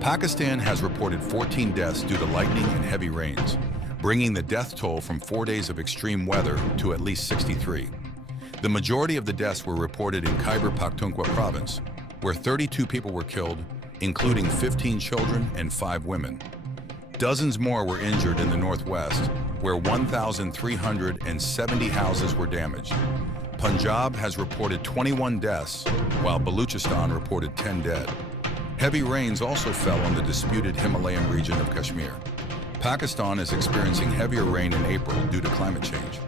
Pakistan has reported 14 deaths due to lightning and heavy rains, bringing the death toll from 4 days of extreme weather to at least 63. The majority of the deaths were reported in Khyber Pakhtunkwa province, where 32 people were killed, including 15 children and 5 women. Dozens more were injured in the northwest, where 1,370 houses were damaged. Punjab has reported 21 deaths, while Baluchistan reported 10 dead. Heavy rains also fell on the disputed Himalayan region of Kashmir. Pakistan is experiencing heavier rain in April due to climate change.